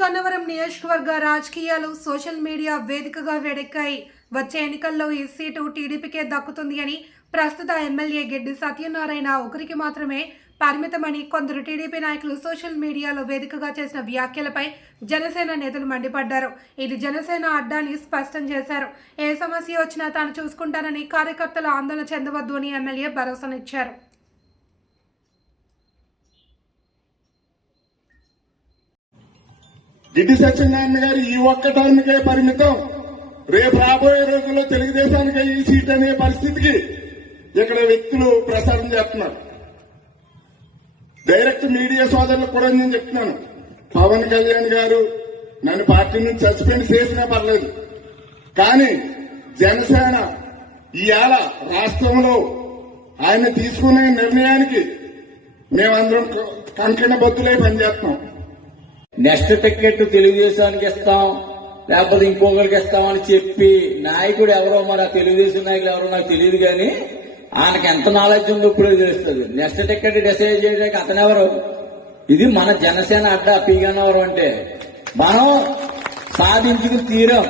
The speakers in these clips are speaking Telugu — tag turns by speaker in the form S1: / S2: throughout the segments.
S1: గన్నవరం నియోజకవర్గ రాజకీయాలు సోషల్ మీడియా వేదికగా వేడెక్కాయి. వచ్చే ఎన్నికల్లో ఈ సీటు టీడీపీకే దక్కుతుంది అని ప్రస్తుత ఎమ్మెల్యే గెడ్డి సత్యనారాయణ ఒకరికి మాత్రమే పరిమితమని కొందరు టీడీపీ నాయకులు సోషల్ మీడియాలో వేదికగా చేసిన వ్యాఖ్యలపై జనసేన నేతలు మండిపడ్డారు. ఇది జనసేన అడ్డాని స్పష్టం చేశారు. ఏ సమస్య వచ్చినా తాను చూసుకుంటానని కార్యకర్తలు ఆందోళన చెందవద్దు అని ఎమ్మెల్యే భరోసానిచ్చారు.
S2: గిడ్డి సత్యనారాయణ గారు ఈ ఒక్క టర్మ్కే పరిమితం. రేపు రాబోయే రోజుల్లో తెలుగుదేశానికి ఈ సీట్ అనే పరిస్థితికి ఇక్కడ వ్యక్తులు ప్రసారం చేస్తున్నారు. డైరెక్ట్ మీడియా సోదరులకు కూడా నేను చెప్తున్నాను. పవన్ కళ్యాణ్ గారు నన్ను పార్టీ నుంచి సస్పెండ్ చేసినా పర్లేదు. కానీ జనసేన ఇవాళ రాష్ట్రంలో ఆయన తీసుకునే నిర్ణయానికి మేమందరం కంకణ బొత్తులై పనిచేస్తున్నాం.
S3: నెక్స్ట్ టికెట్ తెలుగుదేశానికి ఇస్తాం లేకపోతే ఇంకొకరికి ఇస్తామని చెప్పి నాయకుడు ఎవరో మరి ఆ తెలుగుదేశం నాయకులు ఎవరో నాకు తెలియదు కానీ ఆయనకి ఎంత నాలెడ్జ్ ఉందో ఇప్పుడే తెలుస్తుంది. నెక్స్ట్ టికెట్ డిసైడ్ చేయడానికి అతనెవరు ఇది మన జనసేన అడ్డా పీగనవరం అంటే. మనం సాధించుకుని తీరం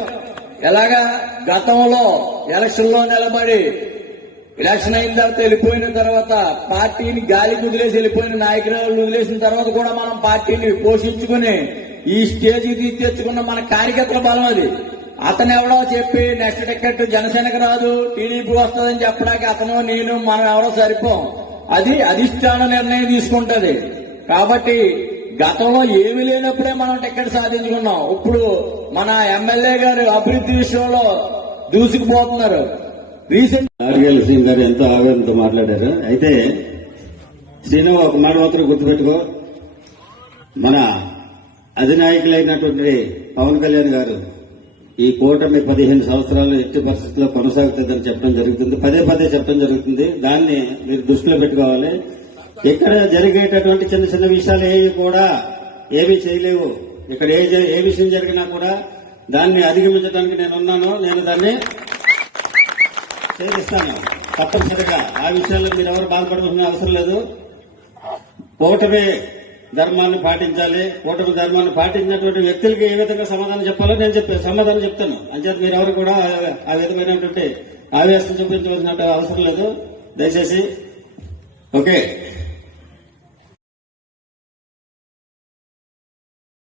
S3: ఎలాగా గతంలో ఎలక్షన్లో నిలబడి ఎలక్షన్ అయిన తర్వాత వెళ్ళిపోయిన తర్వాత పార్టీని గాలి వదిలేసి వెళ్ళిపోయిన నాయకురాలు వదిలేసిన తర్వాత కూడా మనం పార్టీని పోషించుకుని ఈ స్టేజ్ తెచ్చుకున్న మన కార్యకర్తల బలం అది. అతను ఎవడో చెప్పి నెక్స్ట్ టికెట్ జనసేనకు రాదు టీడీపీ వస్తుందని చెప్పడానికి అతను నేను మనం ఎవరో సరిపోం. అది అధిష్టాన నిర్ణయం తీసుకుంటది. కాబట్టి గతంలో ఏమీ లేనప్పుడే మనం టికెట్ సాధించుకున్నాం. ఇప్పుడు మన ఎమ్మెల్యే గారు అభివృద్ధి విషయంలో దూసుకుపోతున్నారు. రీసెంట్
S4: ఆర్గేల్ శ్రీని గారు ఎంతో ఆవేదనతో మాట్లాడారు. అయితే శ్రీను ఒక మాట మాత్రం గుర్తుపెట్టుకో. మన అధినాయకులైనటువంటి పవన్ కళ్యాణ్ గారు ఈ కూటమి పదిహేను సంవత్సరాలు ఎట్టి పరిస్థితుల్లో కొనసాగుతుందని చెప్పడం జరుగుతుంది. పదే పదే చెప్పడం జరుగుతుంది. దాన్ని మీరు దృష్టిలో పెట్టుకోవాలి. ఇక్కడ జరిగేటటువంటి చిన్న చిన్న విషయాలు ఏవి కూడా ఏమీ చేయలేవు. ఇక్కడ ఏ ఏ విషయం జరిగినా కూడా దాన్ని అధిగమించడానికి నేను ఉన్నాను నేను దాన్ని చేపిస్తాను తప్పనిసరిగా ఆ విషయాల్లో మీరు ఎవరు బాధపడవలసిన అవసరం లేదు. ఓటమి ధర్మాన్ని పాటించాలి. ఓటమి ధర్మాన్ని పాటించినటువంటి వ్యక్తులకి ఏ విధంగా సమాధానం చెప్పాలో నేను చెప్పే సమాధానం చెప్తాను. అంచేత మీరు ఎవరు కూడా ఆ విధమైనటువంటి ఆవేశం చూపించవలసిన అవసరం లేదు. దయచేసి ఓకే.